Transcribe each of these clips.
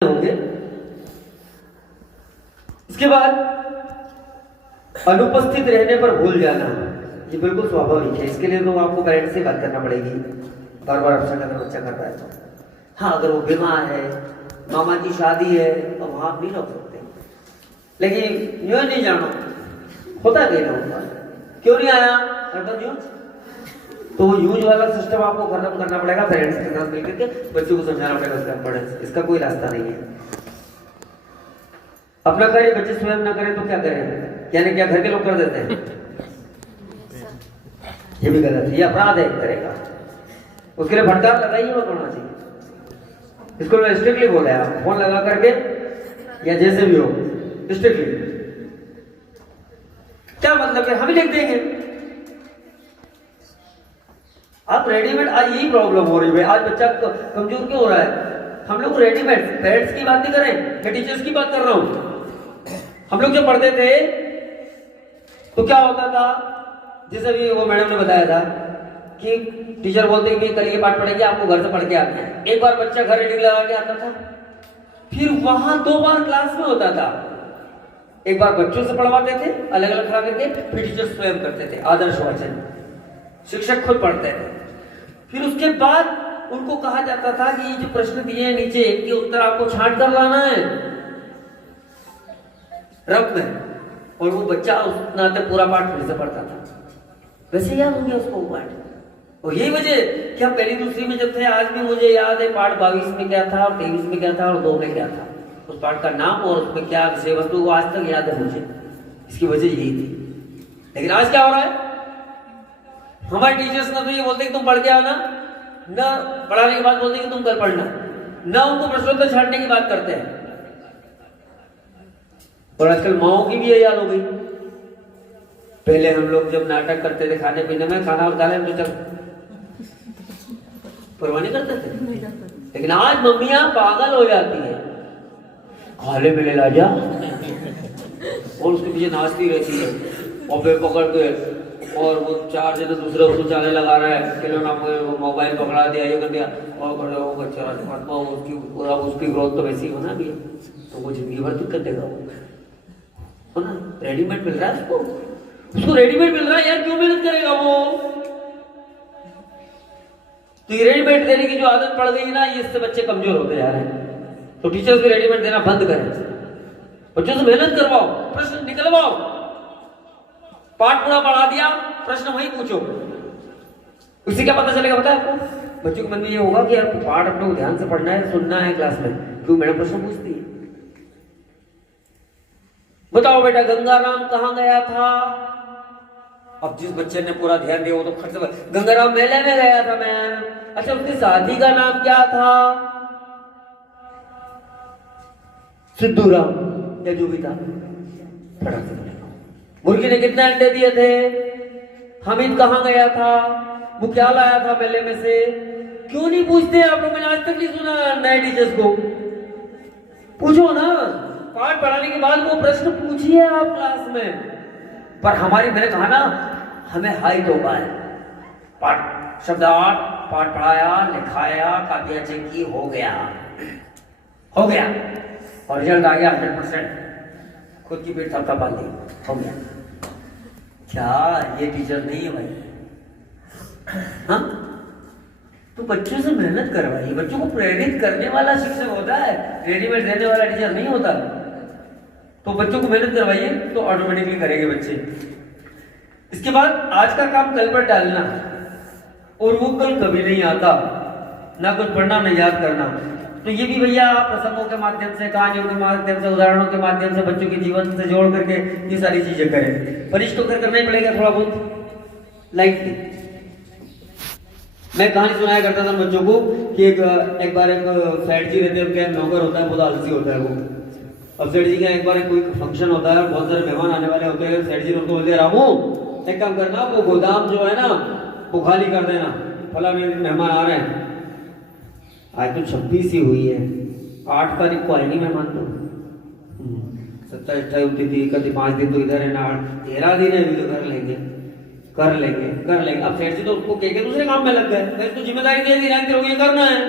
होंगे। इसके बाद अनुपस्थित रहने पर भूल जाना, ये बिल्कुल स्वाभाविक है। इसके लिए तो आपको पेरेंट्स से बात करना पड़ेगी, बार बार ऑप्शन अगर बच्चा कर रहा है तो। हाँ, अगर वो बीमार है, मामा की शादी है, तो वहां आप नहीं रोक सकते। लेकिन यूं नहीं जाना होता है, कहीं ना होता क्यों नहीं आया यूज, तो यूज वाला सिस्टम आपको खत्म करना पड़ेगा। पेरेंट्स के साथ मिलकर के बच्चों को समझाना पड़ेगा उसका इम्पोर्टेंस। इसका कोई रास्ता नहीं है। अपना कार्य बच्चे स्वयं ना करें तो क्या करें, यानी क्या घर के लोग कर देते हैं, ये भी गलत है, ये अपराध है एक तरह का। उसके लिए फटकार लगाइए, मत होना चाहिए। इसको मैं स्ट्रिक्टली बोला है, आप फोन लगा करके या जैसे भी हो स्ट्रिक्टली। क्या मतलब है, हम ही लिख देंगे। आप रेडीमेड, आज यही प्रॉब्लम हो रही है। आज बच्चा कमजोर क्यों हो रहा है? हम लोग रेडीमेड, पेरेंट्स की बात नहीं करें, मैं टीचर्स की बात कर रहा हूं। हम लोग जब पढ़ते थे तो क्या होता था, जैसे भी वो मैडम ने बताया था कि टीचर बोलते कि कल ये पाठ पढ़ेंगे, आपको घर से पढ़ के आते हैं। एक बार बच्चा घर रीडिंग लगा के आता था, फिर वहां 2 बार क्लास में होता था। एक बार बच्चों से पढ़वाते थे अलग अलग खड़ा करके, फिर टीचर स्वयं करते थे आदर्श वाचन, शिक्षक खुद पढ़ते थे। फिर उसके बाद उनको कहा जाता था कि ये जो प्रश्न दिए हैं नीचे, इनके उत्तर आपको छांट कर लाना है रफ में, और वो बच्चा उतना तक पूरा पाठ फिर से पढ़ता था। वैसे याद हो गया उसको पाठ। और यही वजह कि हम पहली दूसरी में जब थे, आज भी मुझे याद है पाठ 22 में क्या था, 23 में क्या था और 2 में क्या था, उस पाठ का नाम और उसमें क्या विषय वस्तु, वो आज तक याद है मुझे। इसकी वजह यही थी। लेकिन आज क्या हो रहा है, हमारे टीचर्स ना तो ये बोलते कि तुम पढ़ के आना, ना पढ़ाने के बाद बोलते कि तुम कल पढ़ना, ना उनको प्रश्नोत्तर छांटने की बात करते हैं। और आजकल माओ की भी ये याद हो गई। पहले हम लोग जब नाटक करते थे खाने पीने में, खाना और खाने में परवाह नहीं करते थे, लेकिन आज मम्मियां पागल हो जाती है, खाले में ले जा और उसके पीछे नाचती रहती है, और फिर पकड़ के, और वो 4 जने दूसरे उसको चाले लगा रहा है, खिलौना मोबाइल पकड़ा दिया, ये कर दिया, और बच्चा उसकी ग्रोथ तो वैसी होना भी है, तो वो जिंदगी भर दिक्कत देगा वो ना। रेडीमेड मिल रहा है उसको रेडीमेड मिल रहा है यार, क्यों मेहनत करेगा वो? तो ये रेडीमेड देने की जो आदत पड़ गई ना, ये इससे बच्चे कमजोर होते जा रहे हैं। तो टीचर्स भी रेडीमेड देना बंद करें, बच्चों से मेहनत करवाओ, प्रश्न निकलवाओ। पाठ पूरा पढ़ा दिया, प्रश्न वही पूछो। उससे क्या पता चलेगा पता है आपको? बच्चों के मन में ये होगा कि यार पाठ अपने को ध्यान से पढ़ना है, सुनना है क्लास में, क्यों मैडम प्रश्न पूछती है। बताओ बेटा, गंगाराम कहां गया था? अब जिस बच्चे ने पूरा ध्यान दिया वो तो खट से, गंगाराम मेले में गया था मैम। अच्छा, उसकी शादी का नाम क्या था? सिद्धूराम, या जो भी था। मुर्गी ने कितने अंडे दिए थे? हामिद कहां गया था? वो क्या लाया था मेले में से? क्यों नहीं पूछते आप लोग? मैंने आज तक नहीं सुना नए टीचर्स को। पूछो ना, पाठ पढ़ाने के बाद वो प्रश्न पूछिए आप क्लास में। पर हमारी, मैंने कहा ना, हमें हाइट होगा है, पाठ शब्दार्थ, पाठ पढ़ाया, लिखाया, कापियां चेक की, हो गया और रिजल्ट आ गया 100%, खुद की पेट थपथपा ली, हो गया। क्या ये टीचर नहीं है भाई? हाँ, तो बच्चों से मेहनत करवाइए। बच्चों को प्रेरित करने वाला शिक्षक होता है, रेडीमेड देने वाला टीचर नहीं होता। तो बच्चों को मेहनत करवाइए तो ऑटोमेटिकली करेंगे बच्चे। इसके बाद आज का काम कल पर डालना, और वो कल कभी नहीं आता, ना कुछ पढ़ना ना याद करना। तो ये भी भैया आप प्रसंगों के माध्यम से, कहानियों के माध्यम से, उदाहरणों के माध्यम से बच्चों के जीवन से जोड़ करके ये सारी चीजें करें। परिष्ट होकर करना ही पड़ेगा थोड़ा बहुत लाइटली। मैं कहानी सुनाया करता था बच्चों को कि एक बार एक सेठ जी रहते हैं, उनका नौकर होता है, बहुत आलसी होता है वो। अब सेठ जी का एक बार कोई फंक्शन होता है, बहुत सारे मेहमान आने वाले होते हैं। सेठ जी उनको बोलते हैं, रामू एक काम करना, वो गोदाम जो है ना वो खाली कर देना, फलाने मेहमान आ रहे हैं। आज तो 26 ही हुई है, 8 तारीख को आएंगे मेहमान तो, 27 28 होती थी, कभी 5 दिन तो इधर है ना, 13 दिन है, भी तो कर लेंगे। अब सेठ जी तो उसको कह के दूसरे काम में लग गए, तो जिम्मेदारी दे दी, ये करना है।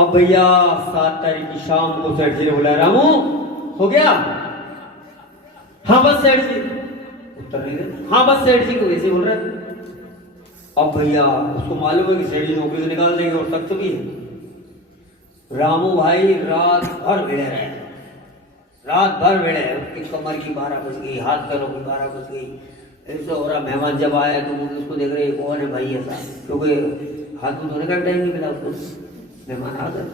अब भैया 7 तारीख की शाम को सेठ जी ने बोला, रामू हो गया? हाँ बस सेठ जी। उत्तर नहीं दे। हाँ बस सेठ जी को वैसे बोल रहा है। अब भैया उसको मालूम है कि सेठ जी नौकरी से निकाल देंगे और सख्त भी है। रामू भाई रात भर भिड़े रहे, रात भर भिड़े। उसकी कमर की 12 बज गई, हाथ पैरों की 12 बज गई। ऐसा हो रहा, मेहमान जब आया तो वो उसको देख रहे कौन है भाई ऐसा, क्योंकि हाथ में धोने का टाइम नहीं मिला उसको, मेहमान आ गए।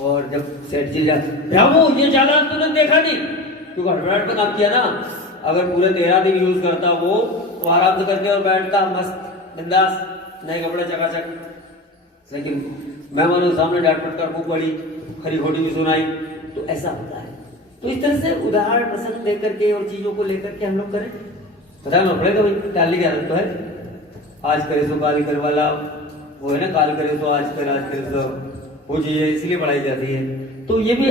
और जब सेठ जी रामू ये ज्यादा तुमने देखा नहीं, क्योंकि हड़बड़ाहट में काम किया ना। अगर पूरे 13 दिन यूज करता वो तो आराम से करके और बैठता मस्त बिंदास, नए कपड़े चकाचक। लेकिन मेहमानों के सामने डांट फटकार खूब बड़ी, खरी खोटी भी सुनाई। तो ऐसा होता है। तो इस तरह से उदाहरण प्रसंग देकर के और चीजों को लेकर के हम लोग करें, बताना पड़ेगा भाई। टालने की आदत तो है, आज करे सो काल कर वाला वो है ना, काल करे तो आज कर, आज करे तो वो चीजें इसलिए पढ़ाई जाती है। तो ये भी